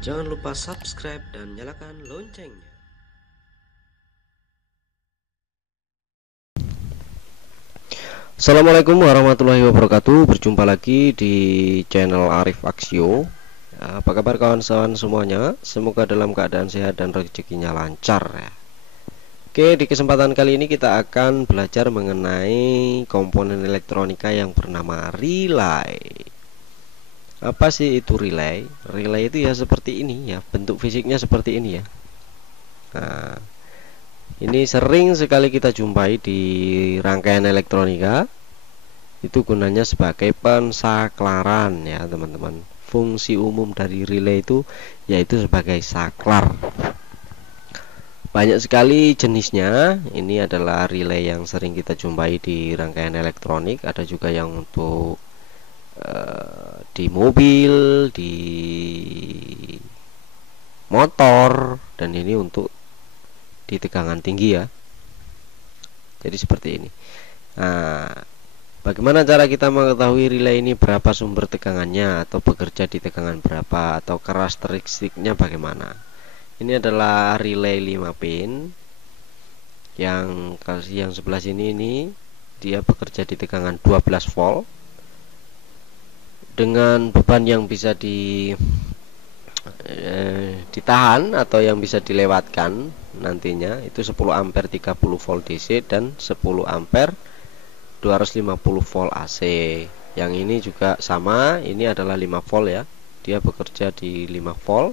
Jangan lupa subscribe dan nyalakan loncengnya. Assalamualaikum warahmatullahi wabarakatuh. Berjumpa lagi di channel Arif Aksio. Apa kabar kawan-kawan semuanya? Semoga dalam keadaan sehat dan rezekinya lancar ya. Oke, di kesempatan kali ini kita akan belajar mengenai komponen elektronika yang bernama relay. Apa sih itu relay? Relay itu ya seperti ini ya, bentuk fisiknya seperti ini ya. Nah, ini sering sekali kita jumpai di rangkaian elektronika. Itu gunanya sebagai pensaklaran ya teman-teman. Fungsi umum dari relay itu yaitu sebagai saklar. Banyak sekali jenisnya. Ini adalah relay yang sering kita jumpai di rangkaian elektronik. Ada juga yang untuk di mobil, di motor, dan ini untuk di tegangan tinggi ya. Jadi seperti ini. Nah, bagaimana cara kita mengetahui relay ini berapa sumber tegangannya, atau bekerja di tegangan berapa, atau karakteristiknya bagaimana? Ini adalah relay 5 pin. Yang sebelah sini ini dia bekerja di tegangan 12 volt dengan beban yang bisa ditahan atau yang bisa dilewatkan nantinya itu 10 ampere 30 volt DC dan 10 ampere 250 volt AC. Yang ini juga sama, ini adalah 5 volt ya. Dia bekerja di 5 volt.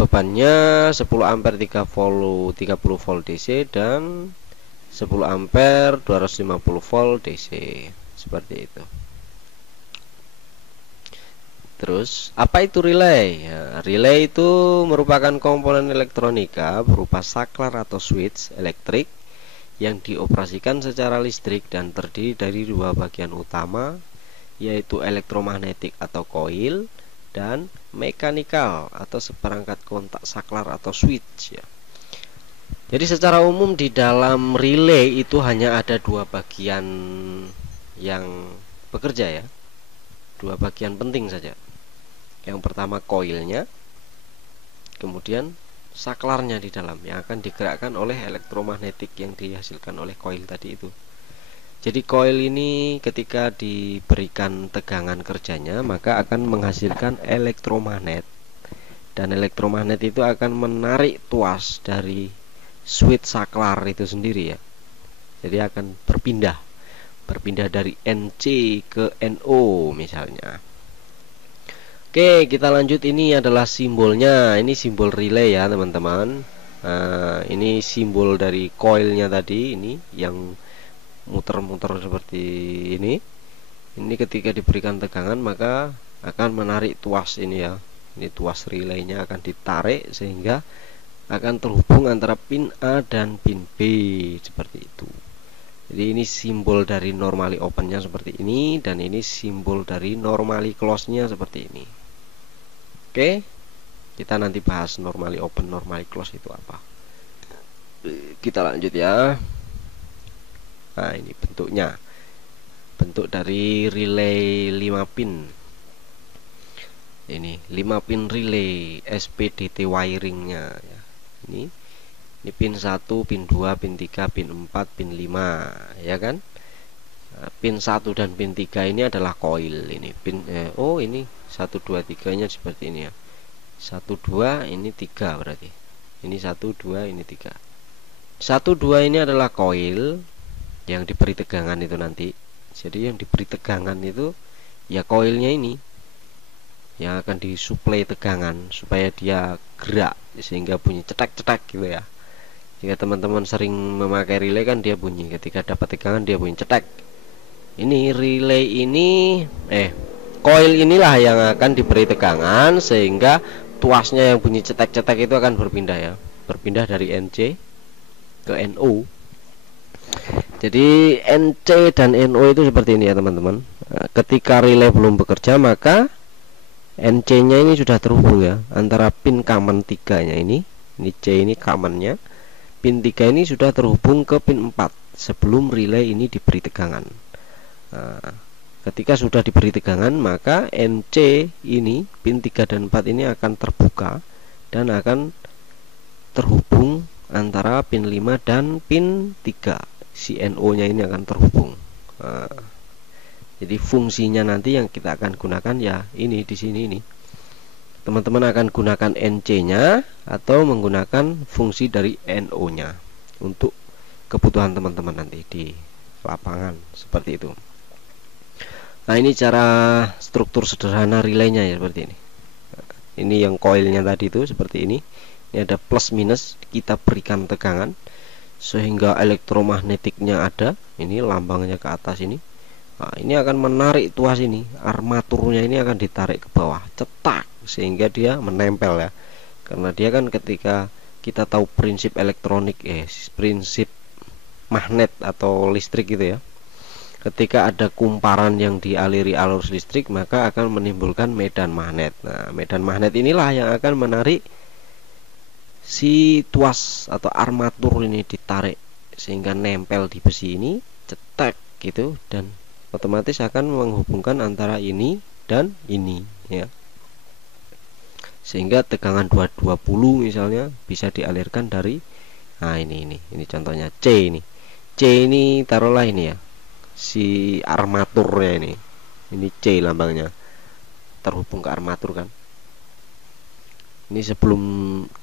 Bebannya 10 ampere 30 volt DC dan 10 ampere 250 volt DC. Seperti itu. Terus, apa itu relay? Ya, relay itu merupakan komponen elektronika berupa saklar atau switch elektrik yang dioperasikan secara listrik dan terdiri dari dua bagian utama, yaitu elektromagnetik atau koil dan mekanikal atau seperangkat kontak saklar atau switch ya. Jadi secara umum di dalam relay itu hanya ada dua bagian yang bekerja ya, dua bagian penting saja. Yang pertama koilnya, kemudian saklarnya di dalam yang akan digerakkan oleh elektromagnetik yang dihasilkan oleh koil tadi itu. Jadi koil ini ketika diberikan tegangan kerjanya maka akan menghasilkan elektromagnet, dan elektromagnet itu akan menarik tuas dari switch saklar itu sendiri ya. Jadi akan berpindah dari NC ke NO misalnya. Oke, kita lanjut. Ini adalah simbolnya. Ini simbol relay ya teman-teman. Nah, ini simbol dari koilnya tadi, ini yang muter-muter seperti ini. Ini ketika diberikan tegangan maka akan menarik tuas ini ya. Ini tuas relaynya akan ditarik sehingga akan terhubung antara pin A dan pin B seperti itu. Jadi ini simbol dari normally open-nya seperti ini, dan ini simbol dari normally close-nya seperti ini. Oke, kita nanti bahas normally open, normally close itu apa. Kita lanjut ya. Nah, ini bentuknya. Bentuk dari relay 5 pin. Ini 5 pin relay SPDT wiringnya ya. Ini pin 1, pin 2, pin 3, pin 4, pin 5 ya kan. Nah, pin 1 dan pin 3 ini adalah koil. Ini pin ini 1 2 3 nya seperti ini ya. 1 2 ini 3 berarti. Ini 1 2 ini 3. 1 2 ini adalah koil yang diberi tegangan itu nanti. Jadi yang diberi tegangan itu ya koilnya ini yang akan disuplai tegangan supaya dia gerak sehingga bunyi cetak-cetak gitu ya. Jika teman-teman sering memakai relay kan dia bunyi ketika dapat tegangan, dia bunyi cetak. Ini relay ini koil inilah yang akan diberi tegangan sehingga tuasnya yang bunyi cetak-cetak itu akan berpindah ya. Berpindah dari NC ke NO. Jadi NC dan NO itu seperti ini ya teman-teman. Ketika relay belum bekerja maka NC-nya ini sudah terhubung ya antara pin common 3-nya ini C ini common-nya. Pin 3 ini sudah terhubung ke pin 4 sebelum relay ini diberi tegangan. Nah, Ketika sudah diberi tegangan, maka NC ini, pin 3 dan 4 ini akan terbuka dan akan terhubung antara pin 5 dan pin 3. Si NO nya ini akan terhubung. Nah, jadi fungsinya nanti yang kita akan gunakan ya ini di sini ini. Teman-teman akan gunakan NC nya atau menggunakan fungsi dari NO nya untuk kebutuhan teman-teman nanti di lapangan seperti itu. Nah, ini cara struktur sederhana relaynya ya, seperti ini. Nah, ini yang koilnya tadi itu seperti ini. Ini ada plus minus, kita berikan tegangan sehingga elektromagnetiknya ada. Ini lambangnya ke atas ini. Nah, ini akan menarik tuas ini, armaturnya ini akan ditarik ke bawah, cetak, sehingga dia menempel ya. Karena dia kan ketika kita tahu prinsip elektronik, prinsip magnet atau listrik gitu ya. Ketika ada kumparan yang dialiri arus listrik, maka akan menimbulkan medan magnet. Nah, medan magnet inilah yang akan menarik si tuas atau armatur ini, ditarik sehingga nempel di besi ini, cetek gitu, dan otomatis akan menghubungkan antara ini dan ini ya. Sehingga tegangan 220 misalnya bisa dialirkan dari, nah ini contohnya C ini. C ini taruhlah ini ya, si armaturnya ini C lambangnya, terhubung ke armatur kan. Ini sebelum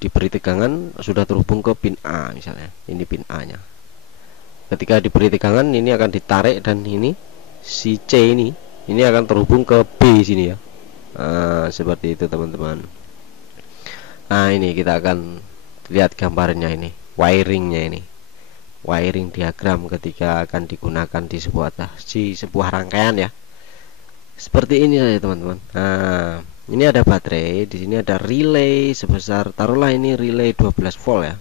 diberi tegangan sudah terhubung ke pin A misalnya, ini pin A nya. Ketika diberi tegangan ini akan ditarik, dan ini si C ini akan terhubung ke B sini ya. Nah, seperti itu teman-teman. Nah, ini kita akan lihat gambarnya ini, wiringnya ini, wiring diagram ketika akan digunakan di sebuah rangkaian ya. Seperti ini saja teman-teman. Nah, ini ada baterai, di sini ada relay sebesar, taruhlah ini relay 12 volt ya.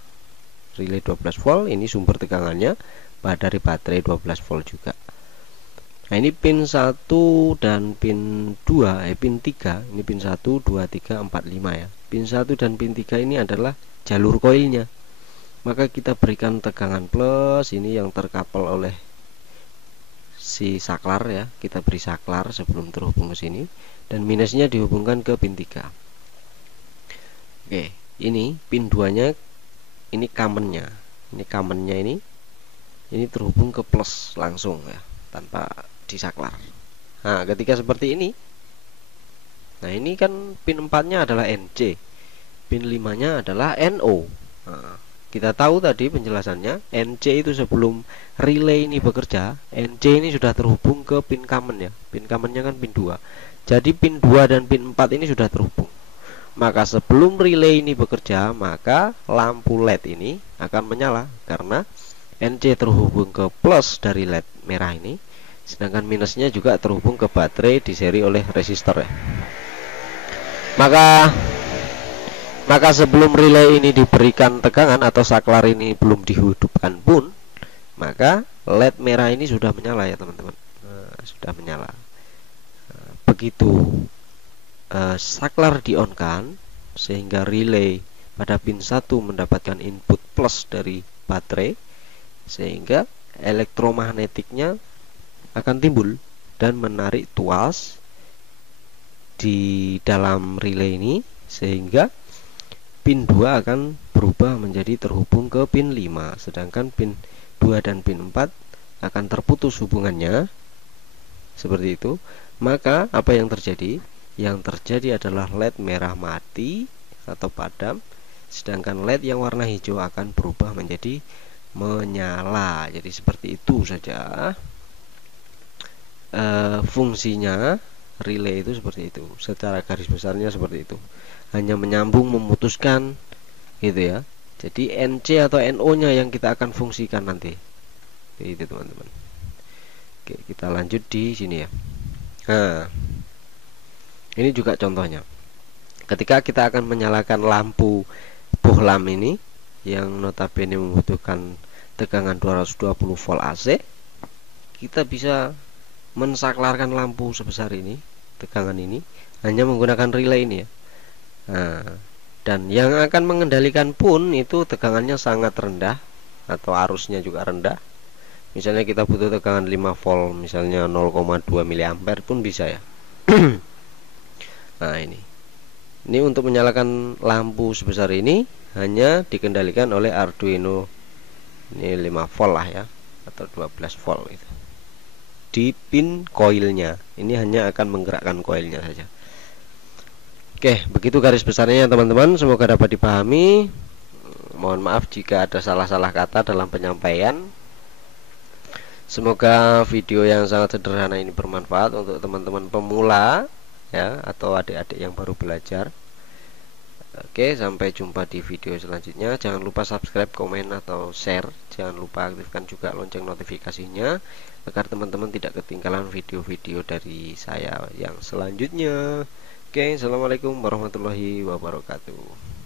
Relay 12 volt, ini sumber tegangannya dari baterai 12 volt juga. Nah, ini pin 1 dan pin 2, pin 3, ini pin 1, 2, 3, 4, 5 ya. Pin 1 dan pin 3 ini adalah jalur koilnya. Maka kita berikan tegangan plus, ini yang terkapel oleh si saklar ya, kita beri saklar sebelum terhubung ke sini, dan minusnya dihubungkan ke pin 3. Oke, ini pin 2 nya, ini kamennya. Ini terhubung ke plus langsung ya, tanpa disaklar. Nah, ketika seperti ini, nah ini kan pin 4 nya adalah NC, pin 5 nya adalah NO. Nah, kita tahu tadi penjelasannya, NC itu sebelum relay ini bekerja, NC ini sudah terhubung ke pin common ya. Pin commonnya kan pin 2. Jadi pin 2 dan pin 4 ini sudah terhubung. Maka sebelum relay ini bekerja, maka lampu LED ini akan menyala karena NC terhubung ke plus dari LED merah ini, sedangkan minusnya juga terhubung ke baterai diseri oleh resistor ya. Maka sebelum relay ini diberikan tegangan atau saklar ini belum dihidupkan pun, maka LED merah ini sudah menyala ya teman-teman. Nah, sudah menyala. Nah, begitu saklar di-on-kan, sehingga relay pada pin 1 mendapatkan input plus dari baterai, sehingga elektromagnetiknya akan timbul dan menarik tuas di dalam relay ini, sehingga pin 2 akan berubah menjadi terhubung ke pin 5, sedangkan pin 2 dan pin 4 akan terputus hubungannya. Seperti itu. Maka apa yang terjadi? Yang terjadi adalah LED merah mati atau padam, sedangkan LED yang warna hijau akan berubah menjadi menyala. Jadi seperti itu saja fungsinya relay itu, seperti itu. Secara garis besarnya seperti itu. Hanya menyambung, memutuskan gitu ya. Jadi NC atau NO nya yang kita akan fungsikan nanti. Itu teman-teman. Oke, kita lanjut di sini ya. Nah, ini juga contohnya. Ketika kita akan menyalakan lampu bohlam ini yang notabene membutuhkan tegangan 220 volt AC, kita bisa mensaklarkan lampu sebesar ini, tegangan ini hanya menggunakan relay ini ya. Nah, dan yang akan mengendalikan pun itu tegangannya sangat rendah atau arusnya juga rendah, Misalnya kita butuh tegangan 5 volt, misalnya 0,2 mA pun bisa ya. Nah, ini untuk menyalakan lampu sebesar ini hanya dikendalikan oleh Arduino. Ini 5 volt lah ya, atau 12 volt itu. Di pin koilnya, ini hanya akan menggerakkan koilnya saja. Oke, begitu garis besarnya teman-teman, semoga dapat dipahami. Mohon maaf jika ada salah-salah kata dalam penyampaian. Semoga video yang sangat sederhana ini bermanfaat untuk teman-teman pemula ya, atau adik-adik yang baru belajar. Oke, sampai jumpa di video selanjutnya. Jangan lupa subscribe, komen, atau share. Jangan lupa aktifkan juga lonceng notifikasinya agar teman-teman tidak ketinggalan video-video dari saya yang selanjutnya. Oke, assalamualaikum warahmatullahi wabarakatuh.